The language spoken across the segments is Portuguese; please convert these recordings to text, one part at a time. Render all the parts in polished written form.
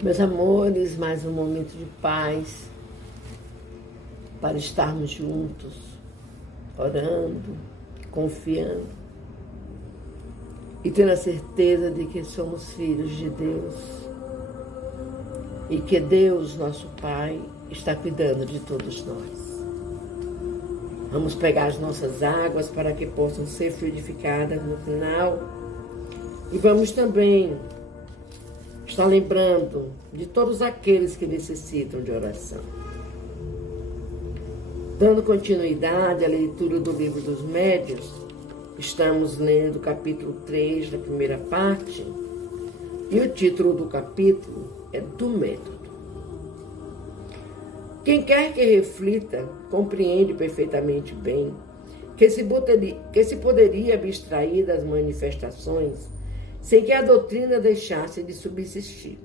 Meus amores, mais um momento de paz para estarmos juntos, orando, confiando e tendo a certeza de que somos filhos de Deus e que Deus, nosso Pai, está cuidando de todos nós. Vamos pegar as nossas águas para que possam ser fluidificadas no final e vamos também estar lembrando de todos aqueles que necessitam de oração. Dando continuidade à leitura do Livro dos Médiuns, estamos lendo o capítulo 3 da primeira parte, e o título do capítulo é Do Método. Quem quer que reflita, compreende perfeitamente bem que se poderia abstrair das manifestações sem que a doutrina deixasse de subsistir.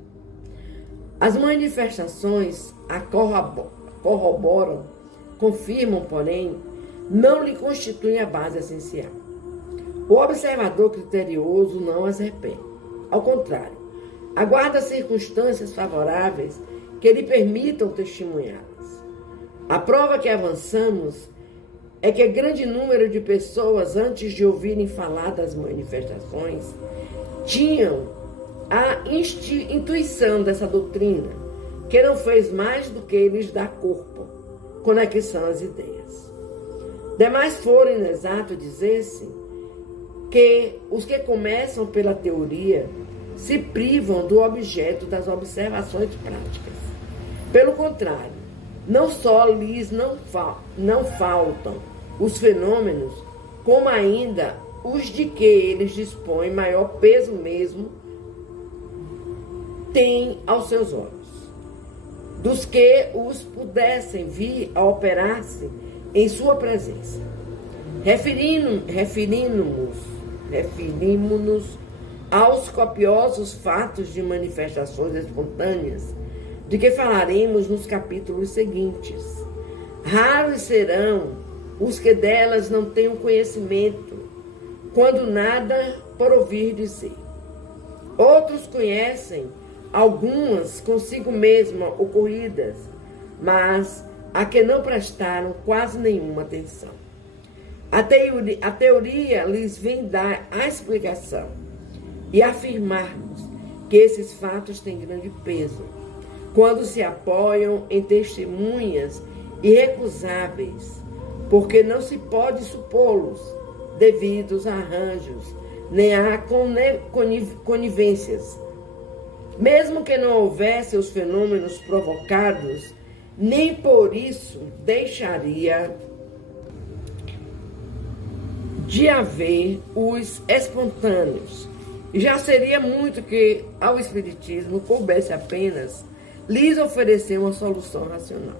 As manifestações a corroboram, confirmam, porém, não lhe constituem a base essencial. O observador criterioso não as repele. Ao contrário, aguarda circunstâncias favoráveis que lhe permitam testemunhá-las. A prova que avançamos é que grande número de pessoas, antes de ouvirem falar das manifestações, tinham a intuição dessa doutrina, que não fez mais do que lhes dar corpo, conexão às ideias. Demais fora inexato dizer-se que os que começam pela teoria se privam do objeto das observações práticas. Pelo contrário, não só lhes não faltam os fenômenos, como ainda os de que eles dispõem maior peso mesmo têm aos seus olhos, dos que os pudessem vir a operar-se em sua presença. Referimos-nos aos copiosos fatos de manifestações espontâneas, de que falaremos nos capítulos seguintes. Raros serão os que delas não tenham conhecimento, quando nada por ouvir dizer. Outros conhecem algumas consigo mesma ocorridas, mas a que não prestaram quase nenhuma atenção. A teoria lhes vem dar a explicação e afirmarmos que esses fatos têm grande peso, quando se apoiam em testemunhas irrecusáveis, porque não se pode supô-los devidos a arranjos, nem a conivências. Mesmo que não houvesse os fenômenos provocados, nem por isso deixaria de haver os espontâneos. Já seria muito que ao Espiritismo coubesse apenas lhes oferecer uma solução racional.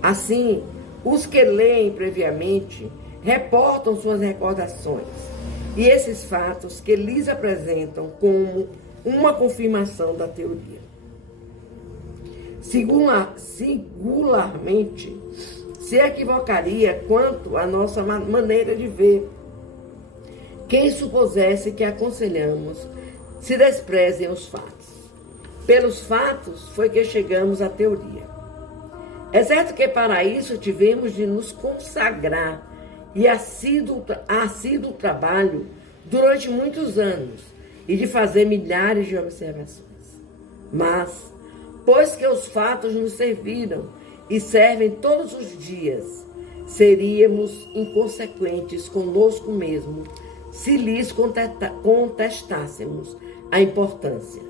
Assim, os que leem previamente reportam suas recordações e esses fatos que lhes apresentam como uma confirmação da teoria. Singularmente, se equivocaria quanto à nossa maneira de ver quem supusesse que aconselhamos se desprezem os fatos. Pelos fatos foi que chegamos à teoria. É certo que para isso tivemos de nos consagrar e assíduo trabalho durante muitos anos e de fazer milhares de observações. Mas, pois que os fatos nos serviram e servem todos os dias, seríamos inconsequentes conosco mesmo se lhes contestássemos a importância,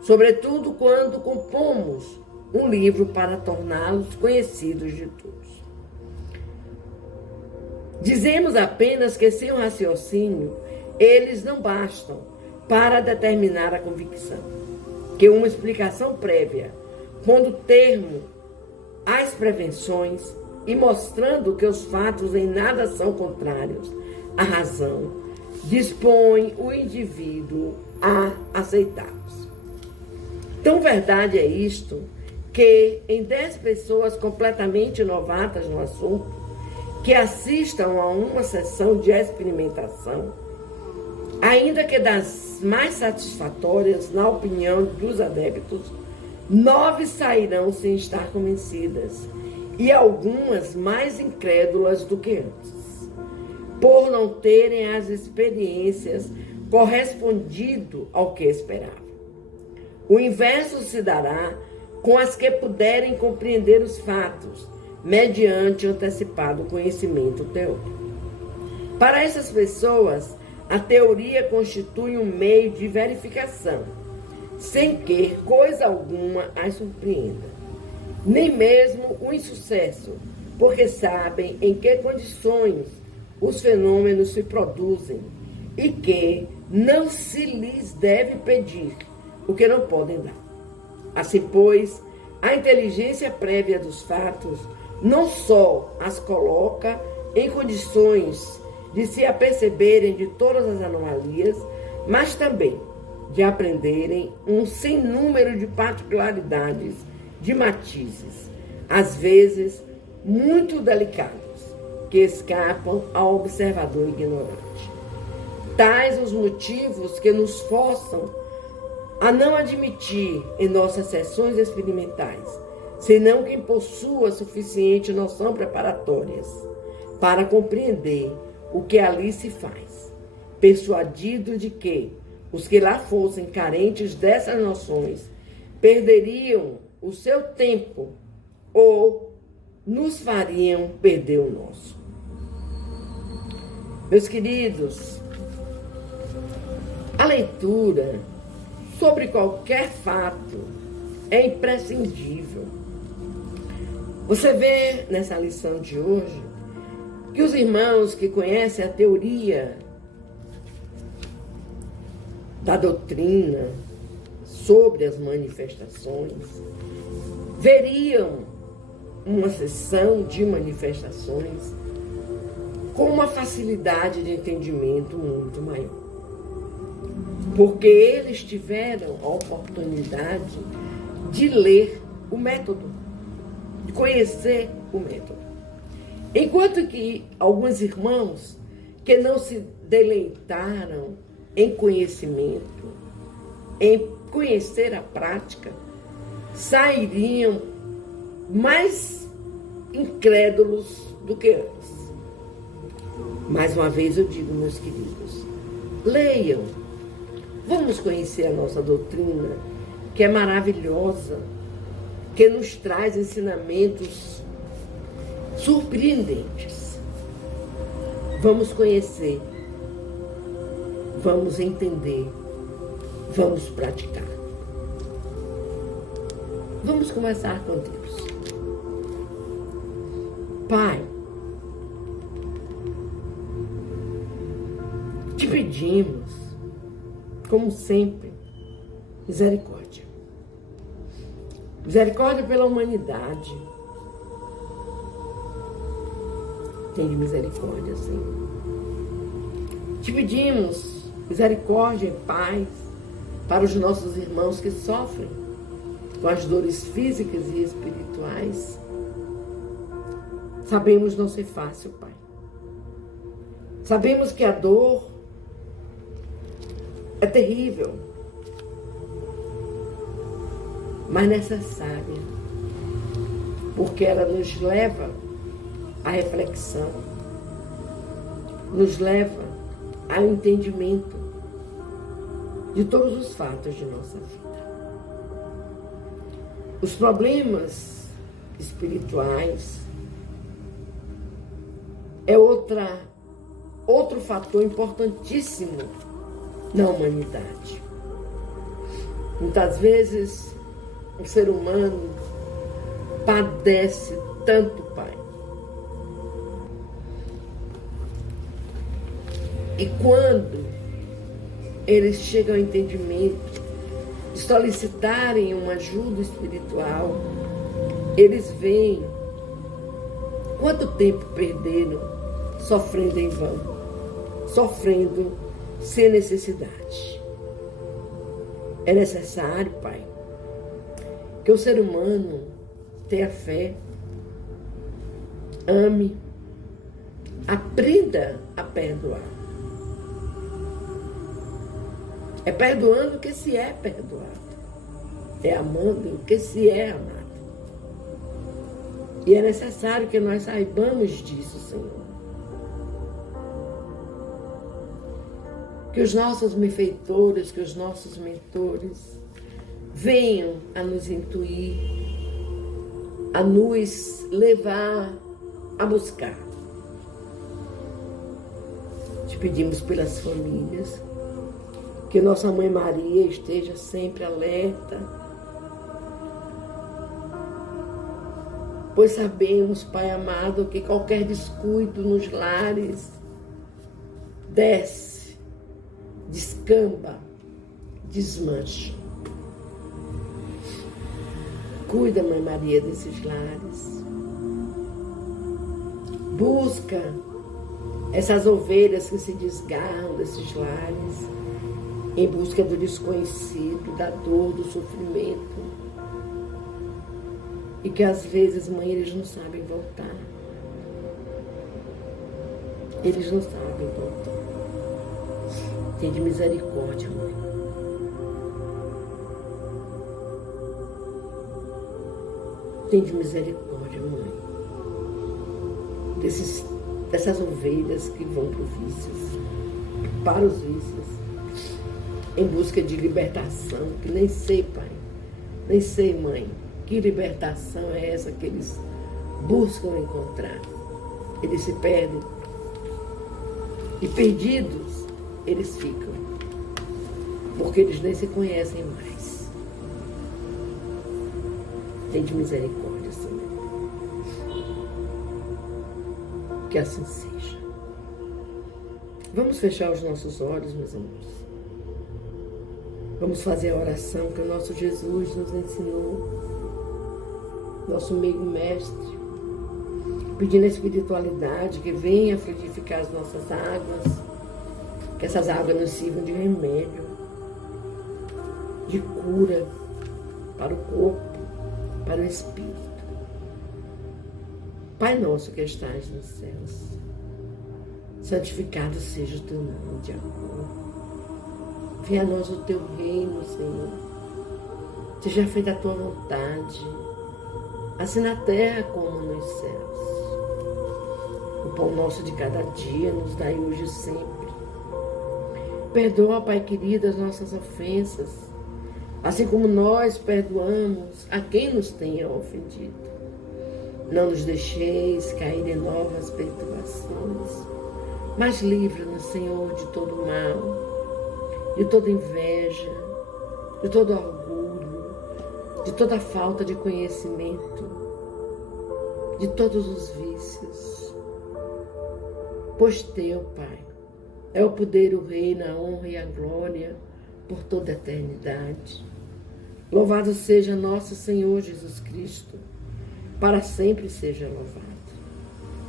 sobretudo quando compomos um livro para torná-los conhecidos de todos. Dizemos apenas que sem o raciocínio, eles não bastam para determinar a convicção, que uma explicação prévia, pondo termo às prevenções e mostrando que os fatos em nada são contrários à razão, dispõe o indivíduo a aceitá-los. Tão verdade é isto, que em 10 pessoas completamente novatas no assunto, que assistam a uma sessão de experimentação, ainda que das mais satisfatórias, na opinião dos adeptos, 9 sairão sem estar convencidas, e algumas mais incrédulas do que antes, por não terem as experiências correspondido ao que esperavam. O inverso se dará com as que puderem compreender os fatos, mediante antecipado conhecimento teórico. Para essas pessoas, a teoria constitui um meio de verificação, sem que coisa alguma as surpreenda, nem mesmo o insucesso, porque sabem em que condições os fenômenos se produzem e que não se lhes deve pedir o que não podem dar. Assim, pois, a inteligência prévia dos fatos não só as coloca em condições de se aperceberem de todas as anomalias, mas também de aprenderem um sem número de particularidades, de matizes, às vezes muito delicados, que escapam ao observador ignorante. Tais os motivos que nos forçam a não admitir em nossas sessões experimentais, senão quem possua suficiente noção preparatórias para compreender o que ali se faz, persuadido de que os que lá fossem carentes dessas noções perderiam o seu tempo ou nos fariam perder o nosso. Meus queridos, a leitura sobre qualquer fato é imprescindível. Você vê nessa lição de hoje que os irmãos que conhecem a teoria da doutrina sobre as manifestações veriam uma sessão de manifestações com uma facilidade de entendimento muito maior. Porque eles tiveram a oportunidade de ler o método, de conhecer o método. Enquanto que alguns irmãos que não se deleitaram em conhecimento, em conhecer a prática, sairiam mais incrédulos do que antes. Mais uma vez eu digo, meus queridos, leiam, vamos conhecer a nossa doutrina, que é maravilhosa, que nos traz ensinamentos surpreendentes. Vamos conhecer, vamos entender, vamos praticar. Vamos começar com Deus. Pai, te pedimos, como sempre, misericórdia. Misericórdia pela humanidade. Tem misericórdia, Senhor. Te pedimos misericórdia e paz para os nossos irmãos que sofrem com as dores físicas e espirituais. Sabemos não ser fácil, Pai. Sabemos que a dor é terrível, mas necessária, porque ela nos leva à reflexão, nos leva ao entendimento de todos os fatos de nossa vida. Os problemas espirituais é outro fator importantíssimo na humanidade. Muitas vezes o ser humano padece tanto, Pai. E quando eles chegam ao entendimento de solicitarem uma ajuda espiritual, eles veem quanto tempo perderam sofrendo em vão, sofrendo sem necessidade. É necessário, Pai, que o ser humano tenha fé, ame, aprenda a perdoar. É perdoando que se é perdoado. é amando que se é amado. E é necessário que nós saibamos disso, Senhor. Que os nossos benfeitores, que os nossos mentores venham a nos intuir, a nos levar a buscar. Te pedimos pelas famílias, que nossa Mãe Maria esteja sempre alerta, pois sabemos, Pai amado, que qualquer descuido nos lares desce, descamba, desmancha. Cuida, Mãe Maria, desses lares. Busca essas ovelhas que se desgarram desses lares, em busca do desconhecido, da dor, do sofrimento. E que às vezes, Mãe, eles não sabem voltar. Eles não sabem voltar. Tem de misericórdia, Mãe. Tem de misericórdia, Mãe. Dessas ovelhas que vão para os vícios, em busca de libertação, que nem sei, Pai, nem sei, Mãe, que libertação é essa que eles buscam encontrar. Eles se perdem e perdidos eles ficam, porque eles nem se conhecem mais. Tem de misericórdia, Senhor. Que assim seja. Vamos fechar os nossos olhos, meus amores. Vamos fazer a oração que o nosso Jesus nos ensinou, nosso meio mestre, pedindo a espiritualidade que venha frutificar as nossas águas, que essas águas nos sirvam de remédio, de cura para o corpo, para o espírito. Pai nosso que estás nos céus, santificado seja o teu nome, de amor. Venha a nós o teu reino, Senhor. Seja feita a tua vontade, assim na terra como nos céus. O pão nosso de cada dia nos dai hoje e sempre. Perdoa, Pai querido, as nossas ofensas, assim como nós perdoamos a quem nos tenha ofendido. Não nos deixeis cair em novas perturbações, mas livra-nos, Senhor, de todo mal, de toda inveja, de todo orgulho, de toda falta de conhecimento, de todos os vícios. Pois teu, Pai, é o poder, o reino, a honra e a glória por toda a eternidade. Louvado seja nosso Senhor Jesus Cristo, para sempre seja louvado.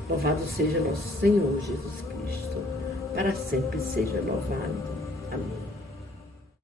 Louvado seja nosso Senhor Jesus Cristo, para sempre seja louvado. Amém.